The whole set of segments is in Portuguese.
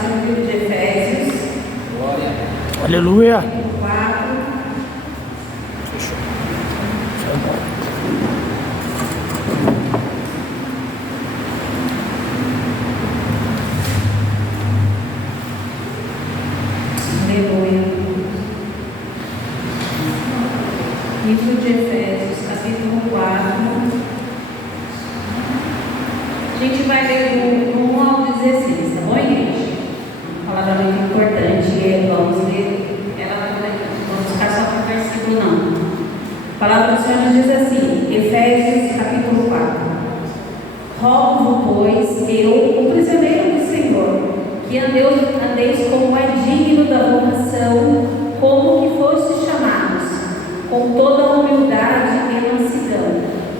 palavra no livro de Efésios. Glória. Aleluia. 4. Aleluia. Livro de Efésios, capítulo 4. A gente vai ler do 1 ao 16, tá bom, igreja? Uma palavra muito importante, vamos ler ela toda aqui, não vamos ficar só com o versículo não. A palavra do Senhor diz assim, Efésios capítulo 4. Rogo-vos, pois, eu, o prisioneiro do Senhor, que andeis como é digno da vocação, como que fostes chamados, com toda a humildade e mansidão,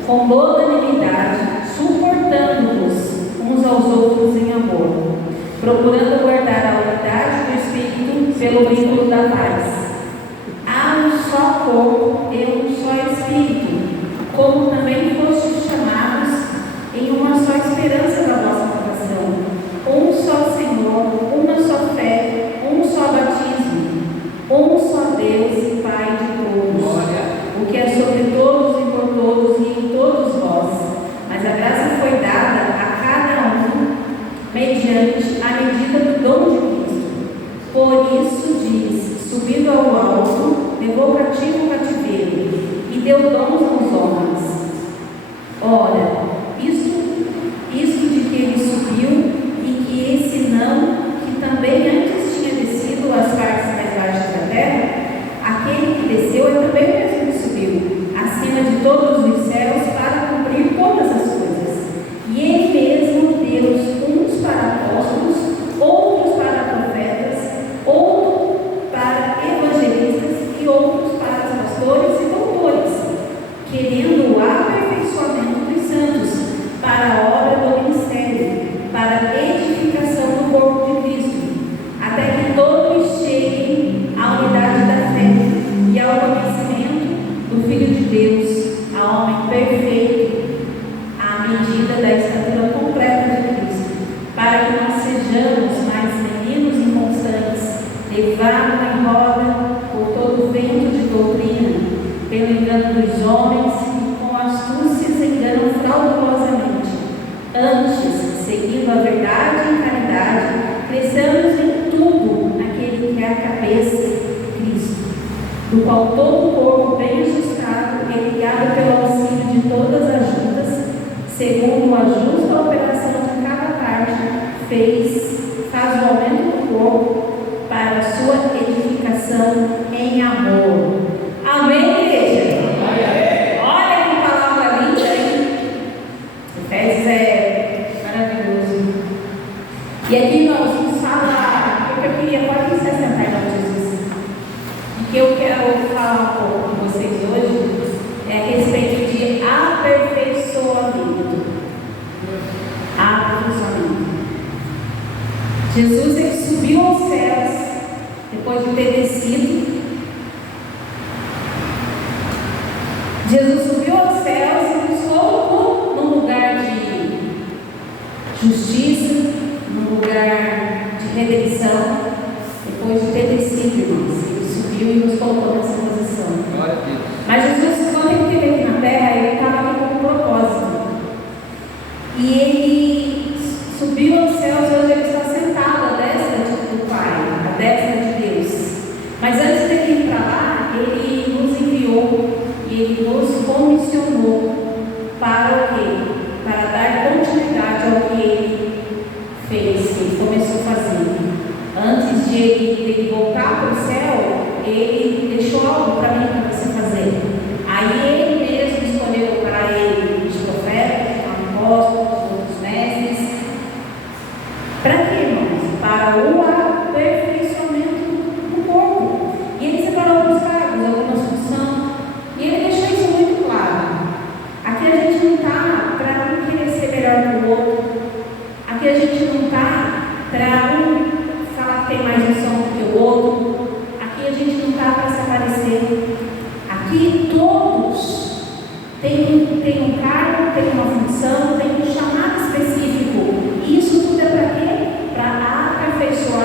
com longanimidade, suportando-vos uns aos outros em amor, procurando guardar a unidade do Espírito pelo vínculo da paz. Há um só corpo e um só Espírito, como também fostes chamados em uma só esperança da vossa vocação, um só Senhor, uma só fé, um só batismo, um só Deus e Pai de todos, o que é sobre todos e por todos e em todos vós. Mas a graça foi dada a cada um mediante a medida do dom de Cristo. Por isso diz, subindo ao alto, levou cativo o cativeiro e deu dons aos homens. Ora, isto de que ele subiu e que esse não, que também antes tinha descido às partes mais baixas da terra, aquele que desceu é também o mesmo que subiu, acima de todos os céus, para cumprir todas as coisas. E ele mesmo deu uns para apóstolos, outros para profetas, outros para evangelistas e outros para pastores e doutores, querendo o aperfeiçoamento dos santos para a obra do ministério, para a edificação do corpo de Cristo, até que todos cheguem à unidade da fé e ao conhecimento do Filho de Deus, a homem perfeito, à medida da estatura completa de Cristo, para que nós sejamos mais meninos inconstantes, levados em roda por todo o vento de doutrina, pelo engano dos homens, e com astúcia se enganam fraudulosamente. Antes, seguindo a verdade e caridade, cresçamos em tudo naquele que é a cabeça, Cristo, do qual todo o corpo bem ajustado e ligado pelo auxílio de todas as juntas, segundo a justa operação de cada parte, faz o aumento do corpo para a sua edificação em amor. Amém, igreja? Olha que palavra linda, hein? Efésios é maravilhoso. E aqui nós vamos falar, porque eu queria pode se assentar em nome de Jesus. O que eu quero falar um pouco com vocês hoje é a respeito de aperfeiçoamento. Aperfeiçoamento. Jesus ele subiu aos céus depois de ter descido. Jesus subiu aos céus e nos colocou num lugar de justiça, num lugar de redenção, depois de ter descido, irmãos. Ele subiu e nos colocou nessa posição. Glória a Deus. Mas Jesus, quando ele esteve aqui na terra, ele estava aqui com um propósito. E ele subiu aos céus e hoje ele está sentado à destra do Pai, à destra de Deus. Mas antes de ele ir para lá, ele nos enviou e ele nos comissionou para o quê? Para dar continuidade ao que ele fez, que ele começou a fazer. Antes de ele voltar para o céu, ele deixou algo para mim, para você fazer. Aí ele mesmo escolheu para ele os profetas, apóstolos, outros mestres. Para quê, irmãos? Para o aperfeiçoamento do corpo. E ele separou alguns cargos, algumas funções. E ele deixou isso muito claro. Aqui a gente não está para um querer ser melhor que o outro. Aqui a gente não está para um falar que tem mais função do que o outro. Aqui a gente não está para se aparecer. Aqui todos têm um cargo, têm uma função, têm um chamado específico. E isso tudo é para quê? Para aperfeiçoar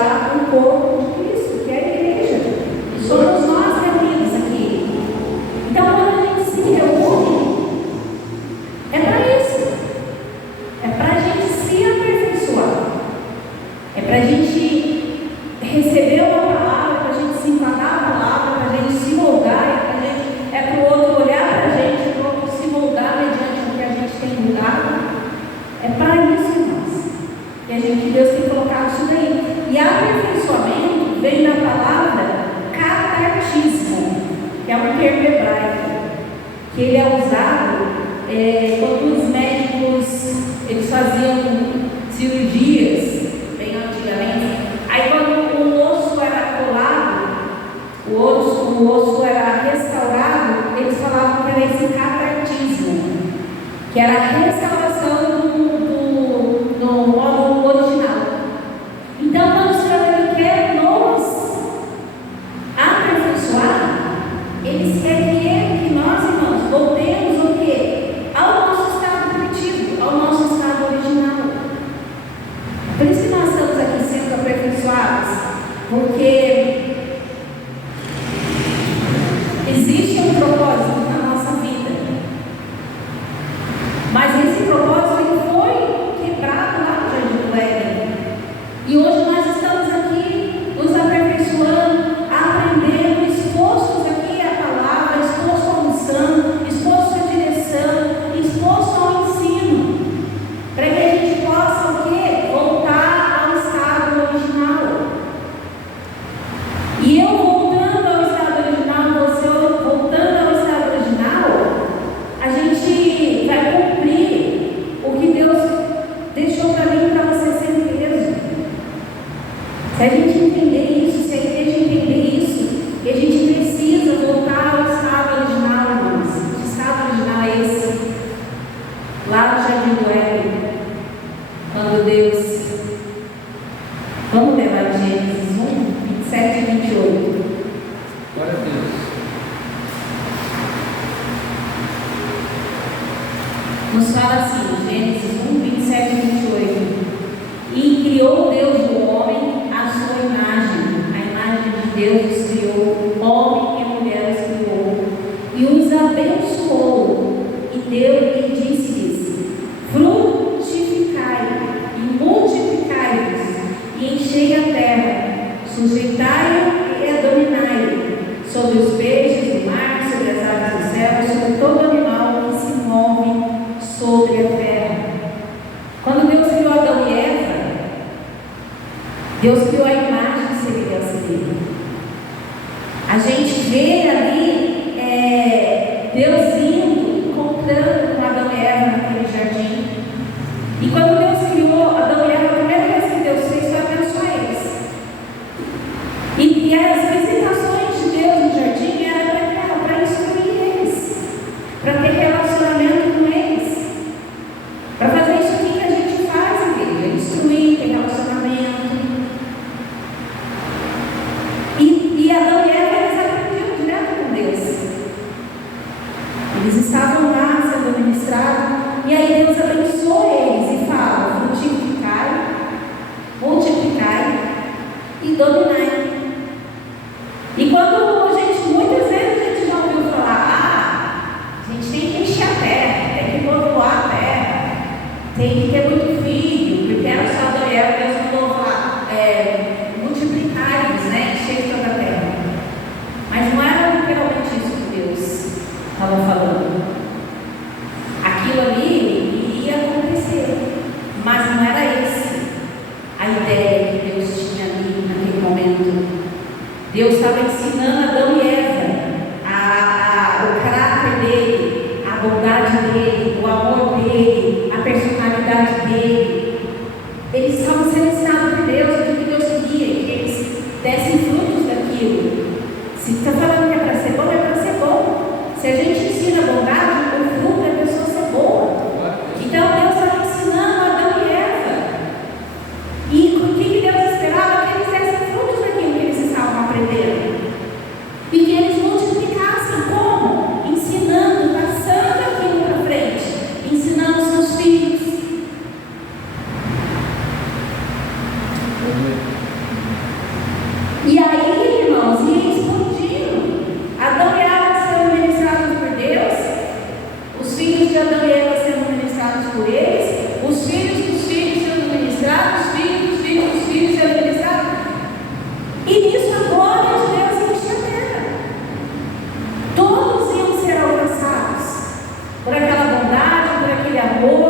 que Deus tem colocado isso daí. E aperfeiçoamento vem da palavra catartismo, que é um termo hebraico, que ele é usado quando os médicos eles faziam cirurgias, bem antigamente. Aí quando o osso era colado, o osso era restaurado, eles falavam que era esse catartismo, que era a restauração no modo original. Então, quando o Senhor quer nos aperfeiçoar, Ele quer que nós, irmãos, voltemos o quê? Ao nosso estado primitivo, ao nosso estado original. Por isso que nós estamos aqui sendo aperfeiçoados, porque existe um propósito na nossa vida, mas esse propósito ele foi quebrado lá no Jardim do Éden, e hoje nós estamos aqui nos aperfeiçoando, aprendendo, expostos aqui à palavra, expostos à unção, expostos à direção, expostos ao ensino, para que a gente possa o quê? Voltar ao estado original. E eu voltando ao estado original, você voltando ao estado original, a gente vai cumprir o que Deus deixou para mim e para você sem peso. Se a gente entender isso, se a igreja entender isso, que a gente precisa voltar ao estado original, irmãos. Que estado original é esse? Lá no Jardim do Éden, quando Deus... Vamos ler lá em Gênesis 1, 27 e 28. Glória a Deus. Nos fala assim, Gênesis 1, 27 e 28. E criou Deus o homem à sua imagem. A imagem de Deus os criou, homem e mulher os criou. E os abençoou. E disse-lhes: frutificai e multiplicai-vos, e enchei a terra, sujeitai-o e dominai-o, sobre os peixes do mar, sobre as aves do céu, sobre todo animal que se move sobre a terra. Quando Deus criou Adão e Eva, Deus criou a imagem e semelhança dele. A gente vê ali Deus indo, encontrando com Adão e Eva naquele jardim. E quando Deus criou Adão e Eva, a primeira coisa que Deus fez foi abençoar eles. E as visitações de Deus no jardim eram para instruir eles, para ter relacionamento com eles, para fazer isso aqui que a gente faz, igreja, instruir, ter relacionamento. E Adão e Eva, eles aprendiam direto com Deus. Eles estavam lá sendo ministrados, e aí Deus abençoa eles e fala: frutificai, multiplicai e dominai. E quando muitas vezes a gente já ouviu falar: a gente tem que encher a terra, tem que povoar a terra, tem que ter muito filho, porque era só Adão e Eva, Deus mandou falar, multiplicai-vos, né, encher toda a terra. Mas não era literalmente isso que Deus estava falando. Aquilo ali iria acontecer, mas não era essa a ideia que Deus tinha ali naquele momento. Deus estava ensinando Adão e Eva o caráter dele, a bondade dele, o amor dele, a personalidade dele. Eles estavam sendo ensinados por Deus, o que Deus queria, que eles dessem frutos daquilo. Se está falando que é para ser bom, é para ser bom. Se a gente ensina a bondade, o fruto é a pessoa ser boa. Então Deus estava ensinando Adão e Eva. E o que Deus esperava? Que eles dessem frutos daquilo que eles estavam aprendendo. E que eles multiplicassem como? Ensinando, passando aquilo para frente, ensinando seus filhos. E aí, irmãos, ia explodindo. Adão e Eva sendo ministrados por Deus, os filhos de Adão e Eva sendo ministrados por eles, os filhos dos filhos sendo ministrados, os filhos dos filhos dos filhos sendo ministrados. E nisso a glória de Deus enche a terra. Todos iam ser alcançados por aquela bondade, por aquele amor.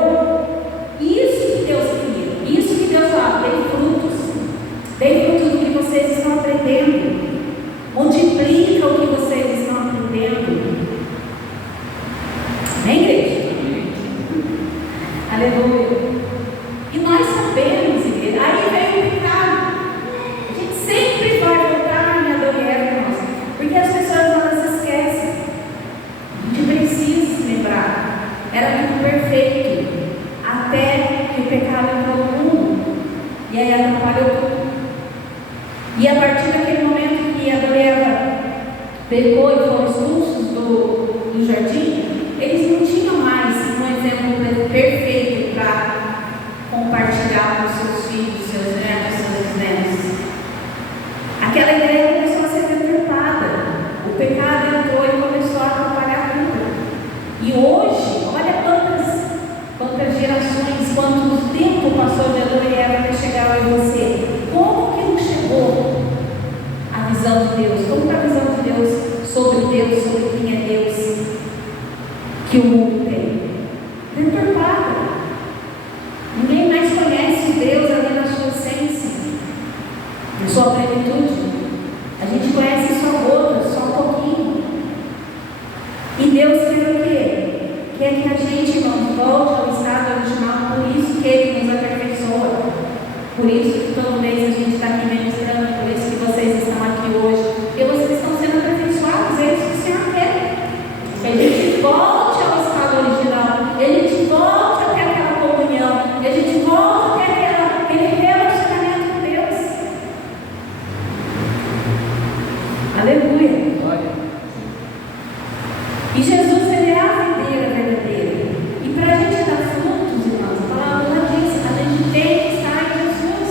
Isso que Deus queria, isso que Deus falava. Aleluia. E nós sabemos, igreja, aí vem o pecado. A gente sempre vai voltar em Adão e Eva, irmãos, porque as pessoas elas se esquecem. A gente precisa se lembrar. Era tudo perfeito, até que o pecado entrou no mundo, e aí atrapalhou tudo. E a partir daquele momento que Adão e Eva pecou e foram expulsos do jardim, eles não tinham mais um exemplo perfeito para compartilhar com seus filhos, seus netos, seus bisnetos. Aquela ideia começou a ser deturpada. O pecado entrou e começou a atrapalhar tudo. E hoje, olha quantas gerações, quanto tempo passou de Adão e Eva até chegar em você. Como que não chegou a visão de Deus? Como está a visão de Deus sobre quem é Deus, que o mundo tem? Deturpada. Ninguém mais conhece Deus ali na sua essência, na sua plenitude. A gente conhece só gotas, só um pouquinho. E Deus quer o quê? Quer que a gente não volte ao estado original. Por isso que Ele nos aperfeiçoa. Por isso que todo mês a gente está aqui ministrando. Por isso que vocês estão aqui hoje. Porque vocês estão sendo aperfeiçoados. É isso que o Senhor quer. Que a gente volte ao estado original. Que a gente volte a ter aquela comunhão. Que a gente volte a ter aquele relacionamento com Deus. Aleluia. E Jesus, Ele é a videira verdadeira. E para a gente dar frutos, irmãos, a palavra diz, a gente tem que estar em Jesus.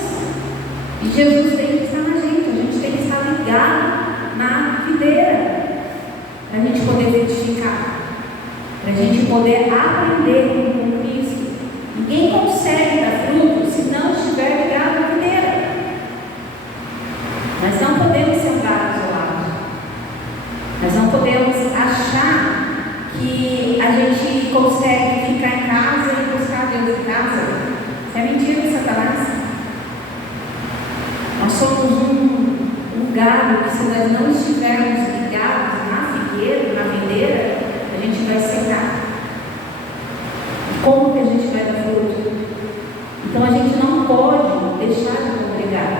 E Jesus tem que estar na gente. A gente tem que estar ligado na videira. Para a gente poder frutificar. Para a gente poder aprender com Cristo. Ninguém consegue dar fruto se não estiver ligado na videira. Nós não podemos ser um galho isolado. Nós não podemos achar que a gente consegue ficar em casa e buscar Deus em casa. Isso é mentira de Satanás. Nós somos um galho que, se nós não estivermos ligados na figueira, na videira, a gente vai secar. Como que a gente vai dar fruto? Então a gente não pode deixar de congregar.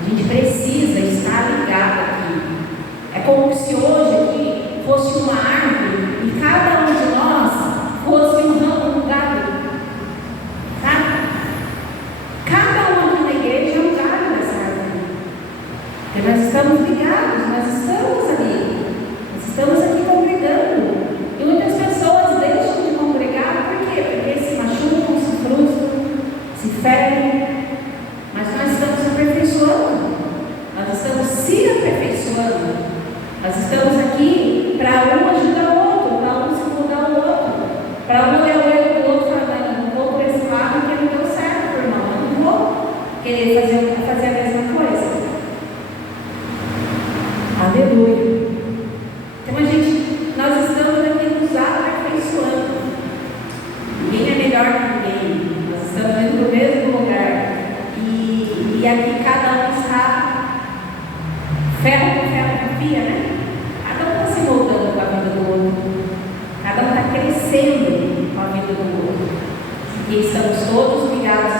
A gente precisa estar ligado aqui. É como se hoje aqui fosse uma árvore e cada um de nós fosse um ramo do galho. Sabe? Cada um aqui na igreja é um galho dessa árvore. Porque nós estamos ligados, nós estamos ali. Nós estamos aqui congregando. E muitas pessoas deixam de congregar, por quê? Porque se machucam, se frustram, se ferem. Mas nós estamos aperfeiçoando. Nós estamos se aperfeiçoando. Nós estamos aqui para um ajudar o outro, para um se mudar o outro, para um olhar o erro do outro e falar, não vou por esse lado porque não deu certo, irmão, eu não vou querer fazer a mesma coisa. Aleluia. Então nós estamos aqui nos aperfeiçoando. Ninguém é melhor que ninguém. Nós estamos indo para o mesmo lugar. E aqui cada um está ferro com ferro confia, né? Cada um está se moldando com a vida do outro. Cada um está crescendo com a vida do outro. E estamos todos ligados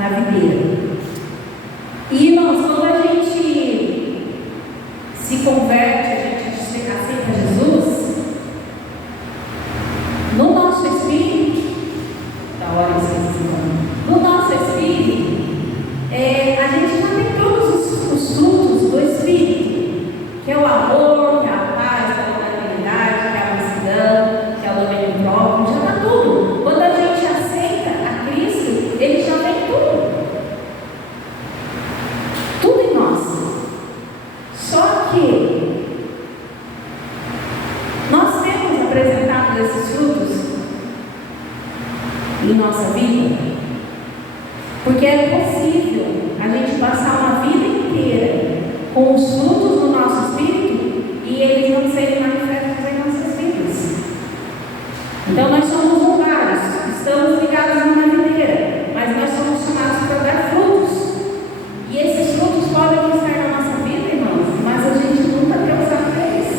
na videira. E, irmãos, quando a gente se converte, a gente aceita Jesus, no nosso espírito, da hora no nosso espírito, a gente já tem todos os frutos do espírito, que é o amor, que é a paz, que é a longanimidade, que é a mansidão, que é o domínio próprio, já está tudo. Quando a gente aceita a Cristo, Ele já tem tudo. Tudo em nós. Só que nós temos apresentado esses frutos em nossa vida, porque é possível a gente passar uma vida inteira com os frutos do nosso espírito e eles não serem manifestos em nossas vidas. Então nós somos lugares, estamos ligados numa videira, mas nós somos chamados para dar frutos. E esses frutos podem estar na nossa vida, irmãos, mas a gente nunca tem usado eles.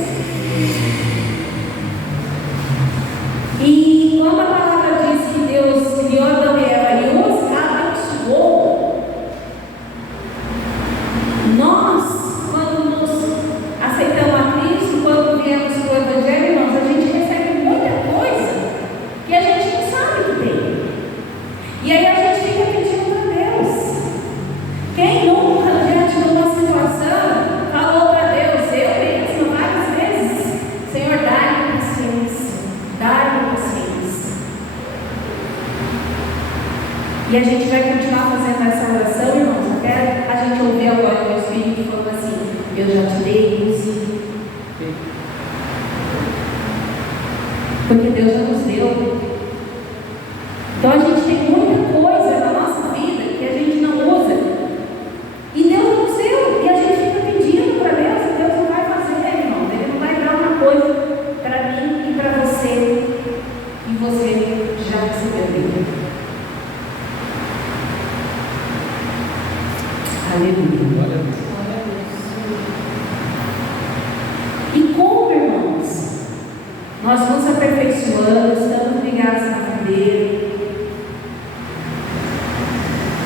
E quando a palavra diz que Deus criou E aí a gente fica pedindo para Deus. Quem nunca, diante de uma situação, falou para Deus, eu mesmo várias vezes, Senhor, dá-me paciência, dá-me paciência. E a gente vai continuar fazendo essa oração, irmãos, até a gente ouvir agora o meu Espírito falando assim, eu já te dei luz. Porque Deus já nos deu. Então a gente tem muita coisa na nossa vida que a gente não usa. E Deus nos deu. E a gente fica pedindo para Deus e Deus não vai fazer, irmão. Ele não vai dar uma coisa para mim e para você. E você já recebeu dele. Aleluia. E como, irmãos, nós nos aperfeiçoando, estamos ligados na videira,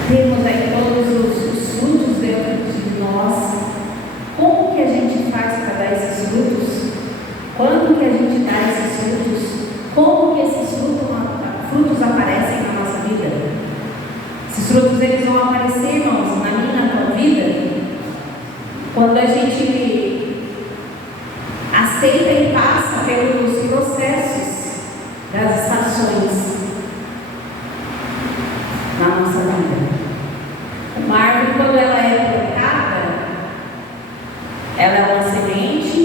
temos aí todos os frutos dentro de nós. Como que a gente faz para dar esses frutos? Quando que a gente dá esses frutos? Como que esses frutos aparecem na nossa vida? Esses frutos eles vão aparecer, irmãos, na minha e na tua vida, quando a gente aceita e passa pelos processos das estações na nossa vida. Uma árvore, quando ela é plantada, ela é uma semente,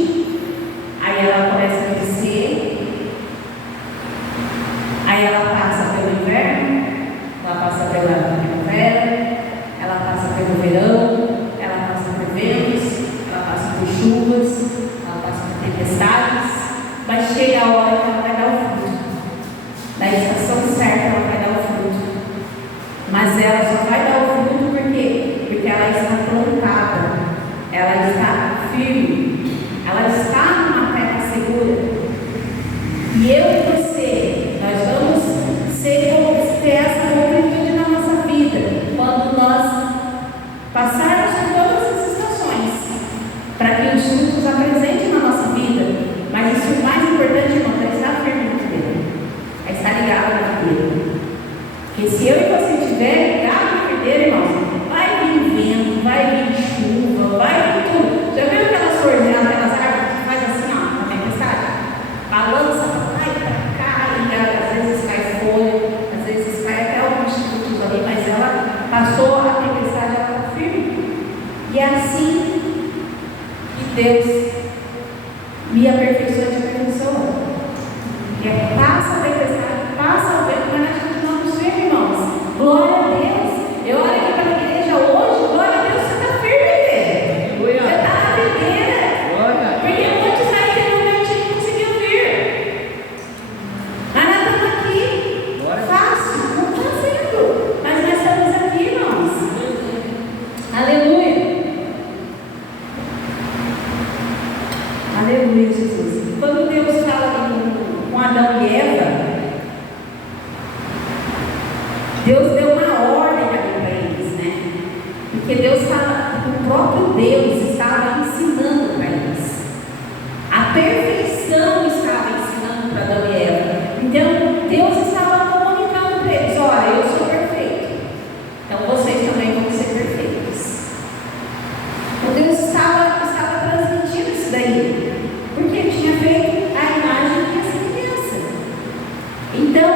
aí ela começa a crescer, aí ela passa pelo inverno, ela passa pela primavera, ela passa pelo verão, ela passa por ventos, ela passa por chuvas, ela passa por tempestades, mas chega a hora que ela vai dar o fruto. Na estação certa ela vai dar o fruto. Mas ela só vai dar o fruto por quê? Porque ela está plantada, ela está firme, ela está numa terra segura. E eu e você, nós vamos ter essa concretude na nossa vida quando nós passarmos por todas as estações, para que os frutos apresentem na nossa vida. Mas isso, o mais importante, irmão, é estar firme na videira, é estar ligado na videira. Porque se eu e você estiver ligado na videira, irmãos, vai vir vento, vai vir chuva, vai vir tudo. Já viu aquelas flores, aquelas árvores que faz assim, ó, na tempestade? Balança para lá e para cá, e às vezes cai folha, às vezes cai até alguns frutos ali, mas ela passou a tempestade, ela está firme. E é assim que Deus me aperfeiçoa de aperfeiçoa. Que é passa a tempestade, passa o vento, mas nós continuamos firmes, irmãos. Glória a Deus. Eu olho aqui para a igreja hoje, glória a Deus, você está firme, igreja. Você está na videira. Porque muitos aí que não conseguiu vir. Mas nós estamos aqui. Fácil, não fazendo. Mas nós estamos aqui, irmãos. Aleluia. Aleluia, Jesus. Quando Deus fala com Adão e Eva, Deus deu uma ordem para eles, né? Porque Deus estava, o próprio Deus estava ensinando para eles. A perfeição estava ensinando para Adão e Eva. Então, Deus estava comunicando para eles: olha, eu sou perfeito. Então, vocês também vão ser perfeitos. Então, Deus estava transmitindo isso daí. Porque ele tinha feito a imagem e a semelhança. Então,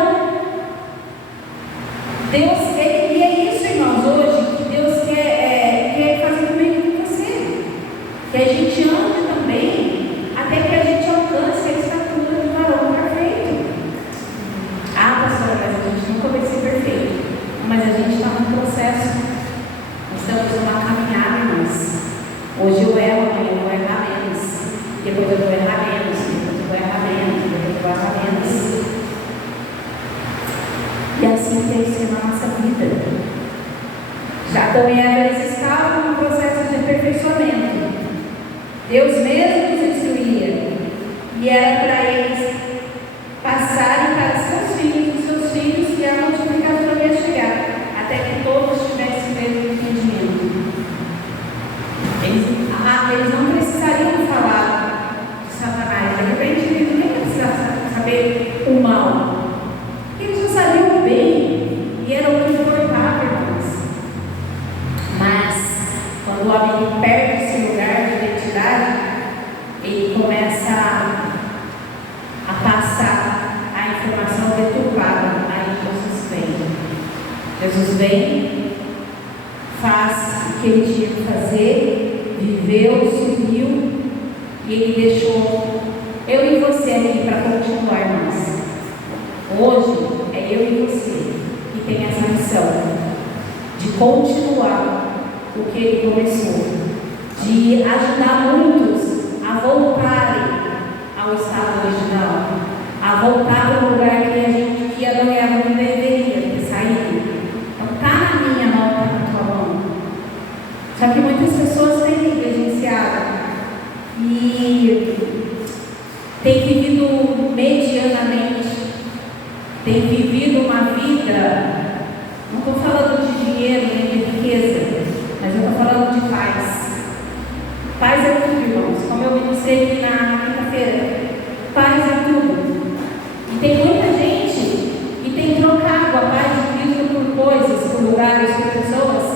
Deus, e é isso, irmãos, hoje, que Deus quer fazer comigo e com você. Que a gente ande também, até que a gente alcance a estatura do varão perfeito. Ah, pastora, mas a gente nunca vai ser perfeito. Mas a gente está num processo. Nós estamos numa caminhada, irmãos. Hoje eu erro, amanhã eu vou errar menos. Depois eu vou errar menos, depois eu vou errar menos, depois eu vou errar menos. E assim tem que ser na nossa vida. Já também eles estavam no processo de aperfeiçoamento. Deus mesmo nos instruía. E era para eles passarem para seus filhos, e a multiplicação ia chegar, até que todos tivessem o mesmo entendimento. Eles não precisariam falar de Satanás. De repente, eles nem precisavam saber o mal. Eles já sabiam o bem, e era o que Jesus vem, faz o que ele tinha que fazer, viveu, subiu, e ele deixou eu e você aqui para continuar, irmãos. Hoje é eu e você que tem essa missão de continuar o que ele começou, de ajudar muitos a voltarem ao estado original, a voltar para o lugar que Adão e Eva não deveria ter saído. Então está na minha mão, está na tua mão. Só que muitas pessoas têm negligenciado e têm vivido medianamente, têm vivido uma vida, não estou falando de dinheiro nem de riqueza, mas eu estou falando de paz. Paz é tudo, irmãos. Como eu ministrei aqui na quinta-feira, paz é tudo. E tem muita gente que tem trocado a paz de Cristo por coisas, por lugares, por pessoas.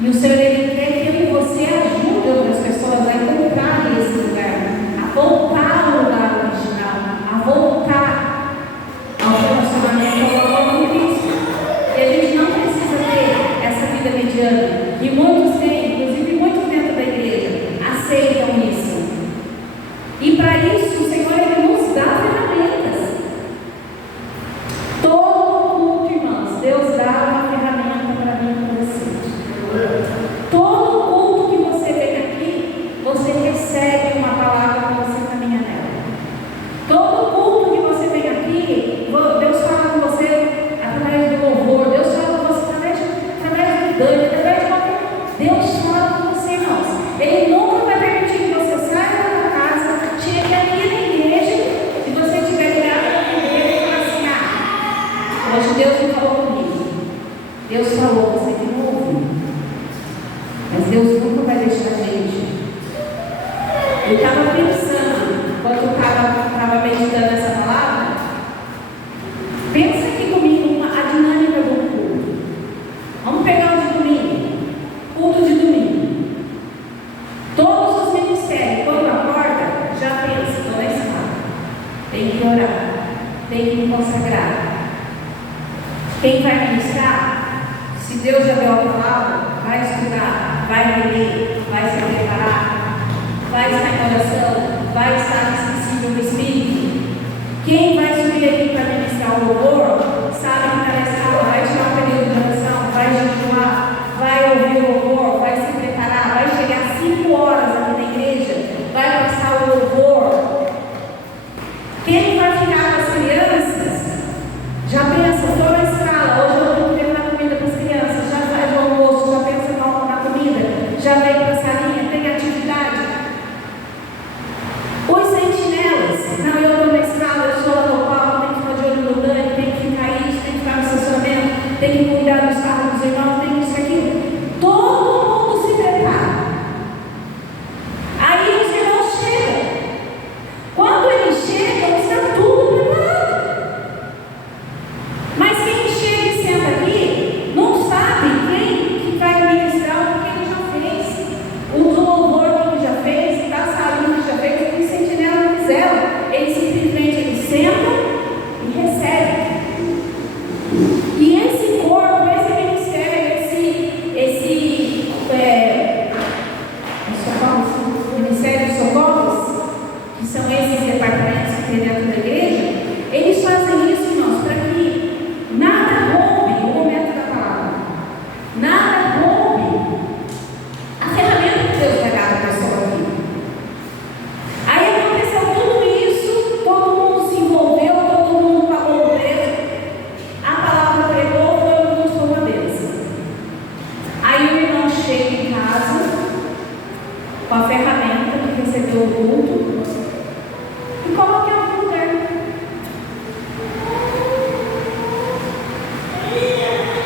E o Senhor, Ele quer que eu e você ajude outras pessoas a encontrar esse lugar, a voltar ao lugar original, a voltar ao relacionamento com Cristo. E a gente não precisa ter essa vida mediana. E muitos têm, inclusive muitos dentro da igreja, aceitam isso. E para isso o Senhor, Ele nos dá ferramentas. Todo culto, irmãos, Deus dá uma ferramenta para mim e para você. Todo culto que você vem aqui, você recebe uma palavra para você caminhar nela. Todo culto que você vem aqui, Deus fala com você através do louvor, Deus fala com você através do dano, através de qualquer. Deus fala com você, irmãos. Ele nunca vai permitir que você saia da sua casa, chegue aqui na igreja, se você estiver ligado na igreja e falar assim: hoje Deus não falou comigo. Deus falou, você que não ouviu. Mas Deus nunca vai deixar a gente. Eu estava pensando, quando eu estava meditando essa palavra, pensa aqui comigo a dinâmica do culto. Vamos pegar o de domingo, culto de domingo. Todos os ministérios, quando acorda, já pensa, estou na escala. Tem que orar, tem que me consagrar. Quem vai ministrar, se Deus já deu a palavra, vai estudar, vai ler, vai se preparar, vai estar em oração, vai estar sensível no Espírito. Quem vai subir aqui para ministrar o louvor, sabe que está na escala, vai tirar o período de oração, vai jejuar, vai ouvir o louvor, vai se preparar, vai chegar 5 horas aqui na igreja, vai passar o louvor. Quem vai ficar com as crianças, já pensa, estou na escala, hoje eu vou preparar comida para as crianças, já faz o almoço, já pensa na comida, já vem para a salinha, tem atividade. Os sentinelas, não, eu estou na escala, eu estou lá no palco, tem que ficar de olho no Dani, tem que ficar isso, tem que ficar no estacionamento, tem que cuidar dos carros dos irmãos, tem isso, aquilo. Todo mundo se prepara. Aí os irmãos chegam. Quando eles chegam, está tudo preparado. Mas quem chega e senta aqui, não sabe quem que vai ministrar o que ele já fez. O louvor que ele já fez, da salinha que já fez, o que os sentinelas não fizeram. Eles simplesmente sentam e recebem. E esse corpo, esse ministério, Ministério de Socorros, que são esses departamentos que tem dentro da igreja, eles fazem isso, irmãos, para que nada roube o momento da palavra, nada roube a ferramenta que Deus vai dar para a pessoa aqui. Aí aconteceu tudo isso, todo mundo se envolveu, todo mundo pagou o preço, a palavra pregou, todo mundo foi uma bênção. Aí o irmão chega em casa com a ferramenta que recebeu o culto e coloca em algum lugar.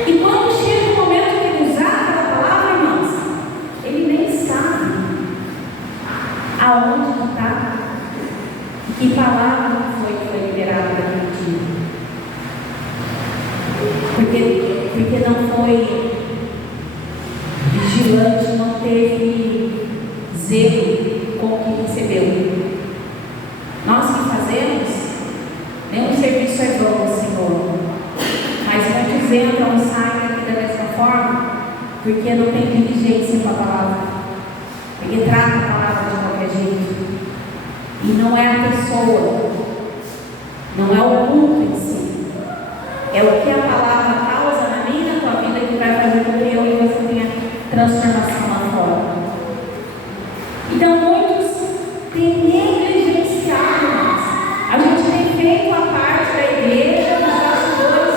E quando chega o momento de ele usar aquela palavra, irmãos, ele nem sabe aonde está e que palavra que foi liberada naquele dia. Porque não foi vigilante, não teve zelo com o que recebeu. Nós que fazemos, nenhum serviço é bom, Senhor, mas muitos entram e saem porque não tem diligência com a palavra, porque trata a palavra de qualquer jeito. E não é a pessoa, não é o culto em si, é o que a palavra causa na minha e na tua vida que vai fazer com que eu e você tenha transformação lá fora. Então muitos têm negligenciado, a gente tem feito a parte da igreja, dos pastores,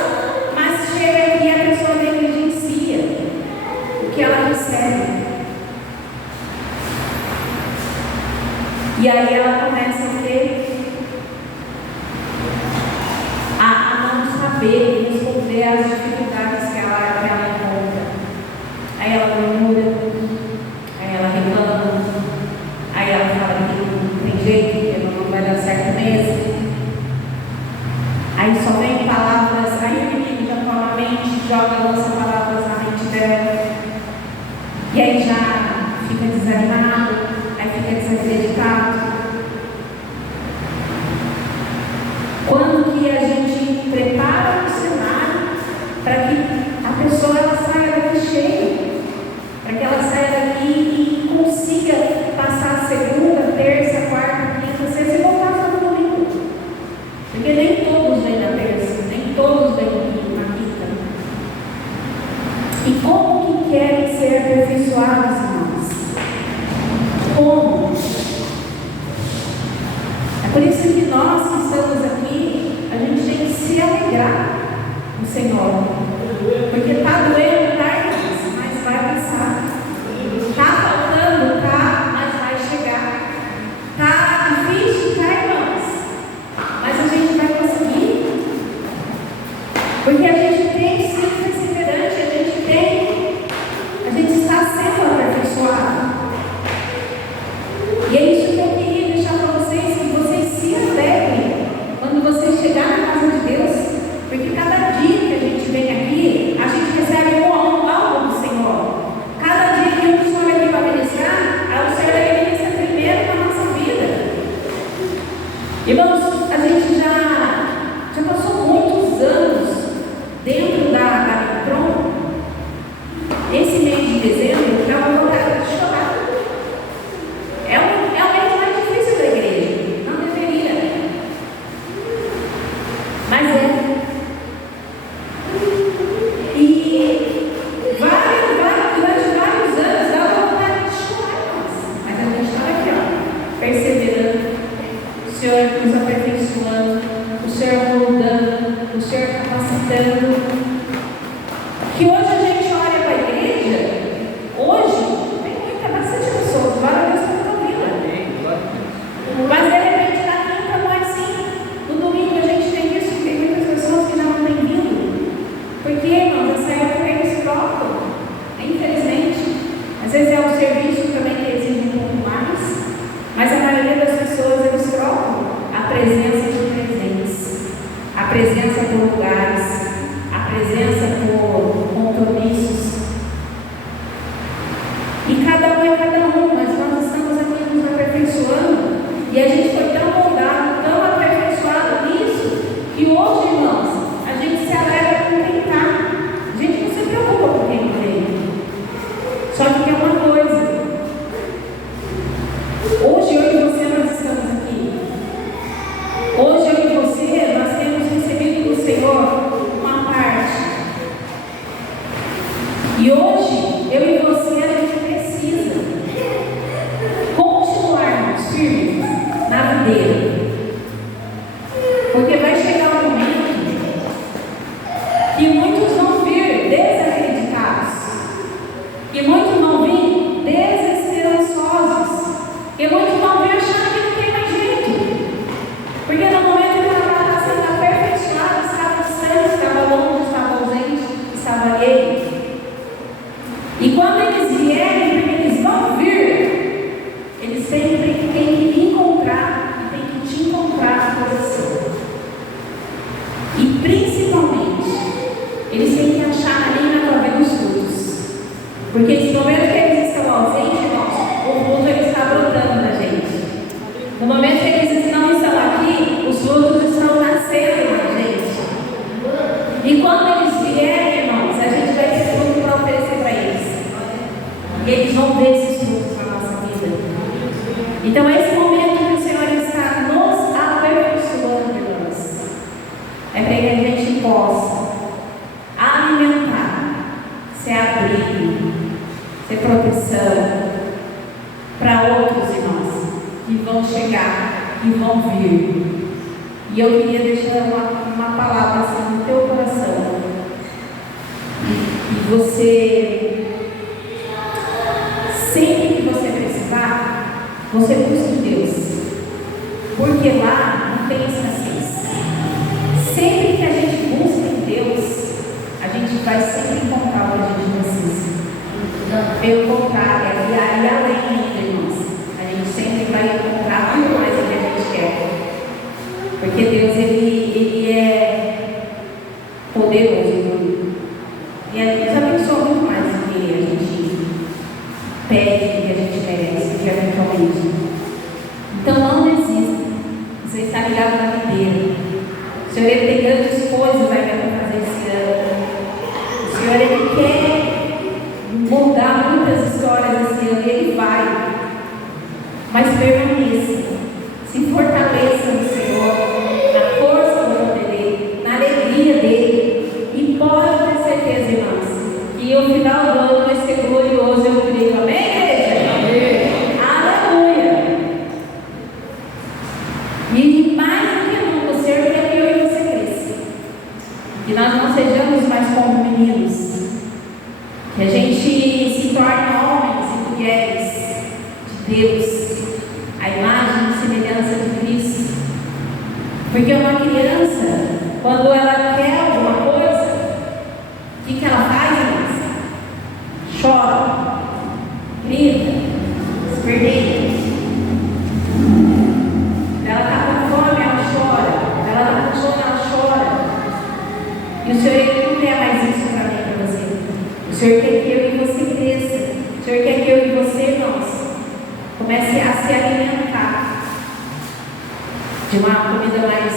mas chega aqui e a pessoa negligencia o que ela recebe. E aí ela começa a ter a não saber responder às dificuldades que ela encontra. Aí ela murmura, aí ela reclama, aí ela fala que não tem jeito, que não vai dar certo mesmo. Aí só vem palavras, aí o menino já toma a mente, lança palavras na mente dela. E aí já fica desanimado, aí fica desacreditado. Quando que a gente prepara o cenário para que a pessoa ela saia daqui cheia, para que ela saia daqui e consiga passar a segunda, terça, quarta, quinta, sexta e voltar só no domingo. Porque nem todos vêm na terça, nem todos vêm na quinta. E como que querem ser aperfeiçoados, irmãos? Como? É por isso que nós que estamos aqui, a gente tem que se alegrar no Senhor. Porque está doendo, tá, mas vai passar. Está faltando, tá, mas vai chegar. Está difícil, tá, irmãos? Mas a gente vai conseguir. Porque a gente tem sido perseverante, a gente está sendo aperfeiçoado. E é isso que eu queria deixar para vocês, que vocês se alegrem quando vocês chegarem na casa de Deus, porque cada dia que a gente vem aqui, a gente recebe algo do Senhor. Cada dia que um Senhor aqui para ministrar, o Senhor deve ministrar primeiro na nossa vida. Irmãos, a gente já passou muitos anos dentro da Tron. Esse mês de dezembro é uma vontade de chorar. É o mês mais difícil da igreja. Não deveria. Mas é. E durante vários anos dá vontade de chorar. Mas a gente está aqui, ó, perseverando. O Senhor nos aperfeiçoando. O Senhor moldando. O Senhor capacitando. Que hoje a gente olha para a igreja, hoje tem bastante pessoas, várias vezes na vida. Mas de repente na quinta não é assim. No domingo a gente tem visto que tem muitas pessoas que já não têm vindo. Porque, irmãos, essa época eles trocam. Infelizmente, às vezes é o serviço também que exige um pouco mais. Mas a maioria das pessoas eles trocam a presença de presentes, a presença por lugares, a presença por compromissos. E cada um é cada um, mas nós estamos aqui nos aperfeiçoando. E a gente foi tão moldado, tão aperfeiçoado nisso, que hoje, irmãos, a gente se alegra com quem está. A gente não se preocupa com quem veio. Só que tem uma coisa. Hoje eu e você nós estamos aqui. Hoje eu e você nós temos recebido do Senhor uma parte. E hoje eu e você a gente precisa continuarmos firmes na videira. Porque vai chegar um momento que muitos vão vir desacreditados, que muitos vão vir desesperançosos, que muitos vão vir achando que não tem mais jeito. Porque no momento que ela estava sendo aperfeiçoada, estava distante, estava longe, estava ausente, estava alheio. E quando eles vierem, porque eles vão vir, eles sempre têm que me encontrar e têm que te encontrar na posição. E principalmente, eles têm que achar ali na tua vida os frutos. Porque esse momento que eles estão ausentes, irmãos, o fruto ele está brotando na gente. No momento que eles não estão aqui, os frutos estão nascendo na gente. E quando eles vierem, irmãos, a gente vai ter fruto para oferecer para eles. ver esses frutos na nossa vida. Então, esse momento que o Senhor está nos aperfeiçoando, irmãos, é para que a gente possa alimentar, ser abrigo, ser proteção para outros irmãos que vão chegar, que vão vir. E eu queria deixar uma palavra assim no teu coração. E você, sempre que você precisar, você busque Deus, porque lá não tem escassez. Sempre que a gente busca em Deus, a gente vai sempre encontrar o que a gente precisa. Pelo contrário, e além ainda, irmãos, a gente sempre vai encontrar muito mais do que a gente quer. Porque Deus, Ele é poderoso, irmão. E Ele nos abençoa muito mais do que a gente pede, do que a gente merece, do que eventualmente. Então não desista. Você está ligado na videira. O Senhor, Ele tem grandes coisas ainda para fazer esse ano. O Senhor, Ele quer mudar muitas histórias esse ano, e Ele vai. Mas permaneça. Se fortaleça no Senhor, na força do poder dEle, na alegria dEle. E pode ter certeza, irmãos, que o final do ano vai ser glorioso, eu creio. Amém, igreja? Amém. Aleluia. E mais do que nunca, o Senhor quer que eu e você cresça. Que nós não sejamos mais como meninos. Que a gente se torne homens e mulheres de Deus, a imagem e semelhança de Cristo. Porque uma criança, quando ela quer alguma coisa, o que ela faz, irmãos? Chora, grita, esperneia. Ela está com fome, ela chora. Ela está com sono, ela chora. E o Senhor, Ele não quer mais isso para mim e para você. O Senhor quer que eu e você cresça. O Senhor quer que eu e você, irmãos, comece a se alimentar de uma comida mais,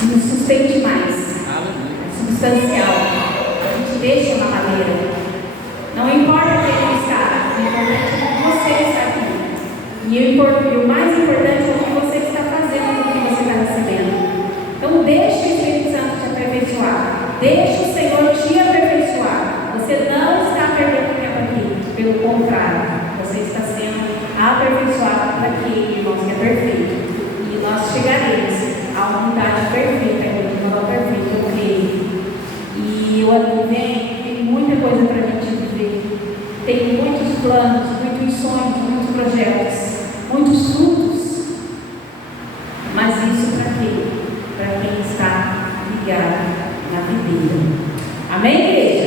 que nos sustente mais, substancial. A gente deixa uma maneira. Não importa quem está, o importante é que você está aqui. E o mais importante é o que você está fazendo com o que você está recebendo. Então deixe o Espírito Santo te aperfeiçoar. Deixe o Senhor te aperfeiçoar. Você não está perdendo tempo aqui. Pelo contrário, você está sendo aperfeiçoado por aquele, irmãos, que é perfeito. E nós chegaremos à unidade perfeita, a unidade perfeita, eu creio. E o ano que vem tem muita coisa para a gente viver. Tem muitos planos, muitos sonhos, muitos projetos, muitos frutos. Mas isso para quê? Para quem está ligado na videira. Amém, igreja?